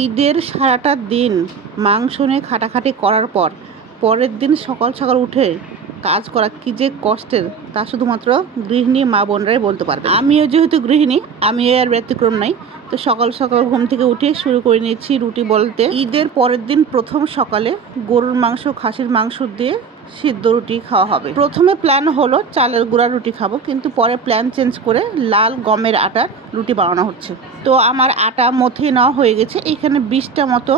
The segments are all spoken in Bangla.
ঈদের সারাটা দিন মাংস নিয়ে খাটাখাটি করার পর পরের দিন সকাল সকাল উঠে কাজ করা কি যে কষ্টের তা শুধুমাত্র গৃহিণী মা বোনরাই বলতে পারবে। আমিও যেহেতু গৃহিণী, আমি আর ব্যতিক্রম নাই। তো সকাল সকাল ঘুম থেকে উঠে শুরু করে নিয়েছি রুটি বলতে। ঈদের পরের দিন প্রথম সকালে গরুর মাংস, খাসির মাংস দিয়ে সিদ্ধ রুটি খাওয়া হবে। প্রথমে প্ল্যান হলো চালের গুঁড়ার রুটি খাবো, কিন্তু পরে প্ল্যান চেঞ্জ করে লাল গমের আটার রুটি বানানো হচ্ছে। তো আমার আটা মথে নেওয়া হয়ে গেছে। এখানে 20টা মতো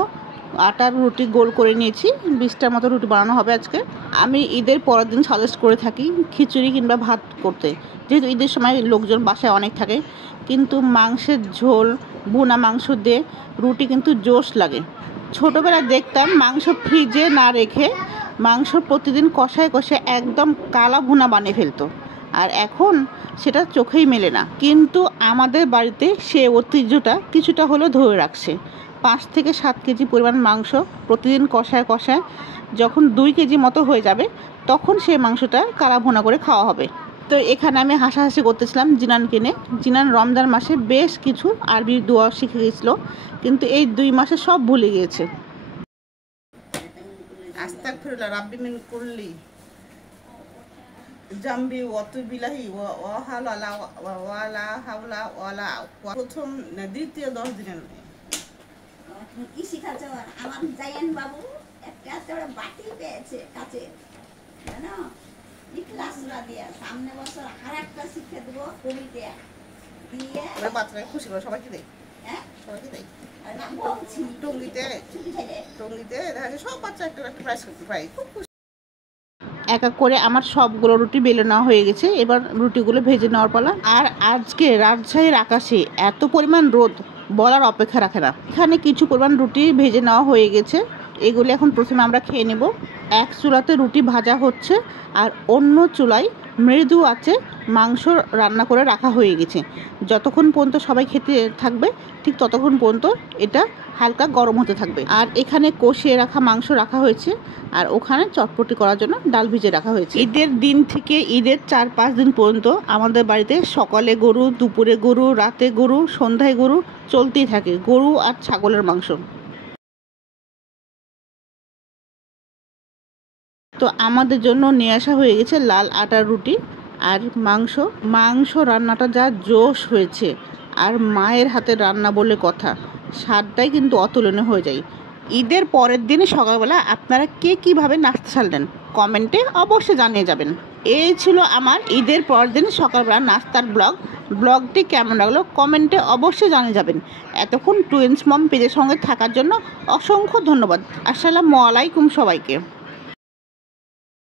আটার রুটি গোল করে নিয়েছি। 20টার মতো রুটি বানানো হবে আজকে। আমি ঈদের পরের দিন সাজেস্ট করে থাকি খিচুড়ি কিংবা ভাত করতে, যেহেতু ঈদের সময় লোকজন বাসায় অনেক থাকে। কিন্তু মাংসের ঝোল, ভুনা মাংস দিয়ে রুটি কিন্তু জোশ লাগে। ছোটোবেলায় দেখতাম মাংস ফ্রিজে না রেখে মাংস প্রতিদিন কষায় কষায় একদম কালা ভুনা বানিয়ে ফেলতো, আর এখন সেটা চোখেই মেলে না। কিন্তু আমাদের বাড়িতে সে ঐতিহ্যটা কিছুটা হলেও ধরে রাখছে। 5 থেকে 7 কেজি পরিমাণ মাংস প্রতিদিন কষায় কষায় যখন 2 কেজি মতো হয়ে যাবে, তখন সেই মাংসটা কালা ভুনা করে খাওয়া হবে। তো এখানে আমি হাসাহাসি করতেছিলাম জিনানকে নিয়ে। জিনান রমজান মাসে বেশ কিছু আরবি দোয়া শিখে গেছিলো, কিন্তু এই 2 মাসে সব ভুলে গিয়েছে। আস্তাগফিরুল্লাহ রাব্বি মিন কুল্লি জামবি ওয়াতু বিলাহি ওয়া হালালা ওয়ালা হাওলা ওয়ালা। প্রথম দ্বিতীয় 10 দিনের কি শিখাচ্ছে আমার জায়ান বাবু? একটা বাটি পেয়েছে কাছে, জানো, ক্লাস দিয়ে সামনে বছর আর একটা শিক্ষা দেবো কবিতে দিয়ে বাচ্চারা খুশি করে সবাইকে দেয়। হ্যাঁ, সবাইকে দেয় বলছি টঙ্গিতে দেখা যায় সব বাচ্চা একটা প্রাইজ করতে পারে। খুব খুশি। এক এক করে আমার সবগুলো রুটি বেলে নেওয়া হয়ে গেছে। এবার রুটিগুলো ভেজে নেওয়ার পালা। আর আজকে রাজশাহীর আকাশে এত পরিমাণ রোদ বলার অপেক্ষা রাখে না। এখানে কিছু পরিমাণ রুটি ভেজে নেওয়া হয়ে গেছে। এগুলো এখন প্রথমে আমরা খেয়ে নেব। এক চুলাতে রুটি ভাজা হচ্ছে আর অন্য চুলায় মৃদু আঁচে মাংস রান্না করে রাখা হয়ে গেছে। যতক্ষণ পর্যন্ত সবাই খেতে থাকবে ঠিক ততক্ষণ পর্যন্ত এটা হালকা গরম হতে থাকবে। আর এখানে কষিয়ে রাখা মাংস রাখা হয়েছে, আর ওখানে চটপটি করার জন্য ডাল ভিজে রাখা হয়েছে। ঈদের দিন থেকে ঈদের 4-5 দিন পর্যন্ত আমাদের বাড়িতে সকালে গরু, দুপুরে গরু, রাতে গরু, সন্ধ্যায় গরু চলতেই থাকে, গরু আর ছাগলের মাংস। তো আমাদের জন্য নিয়ে আসা হয়ে গেছে লাল আটার রুটি আর মাংস রান্নাটা যা জোশ হয়েছে, আর মায়ের হাতের রান্না বলে কথা, স্বাদটাই কিন্তু অতুলনীয় হয়ে যায়। ঈদের পরের দিন সকালবেলা আপনারা কে কীভাবে নাস্তা সারলেন কমেন্টে অবশ্যই জানিয়ে যাবেন। এই ছিল আমার ঈদের পরের দিন সকালবেলা নাস্তার ব্লগটি কেমন লাগলো কমেন্টে অবশ্যই জানিয়ে যাবেন। এতক্ষণ টুইন্স মম পেজের সঙ্গে থাকার জন্য অসংখ্য ধন্যবাদ। আসসালামু আলাইকুম সবাইকে।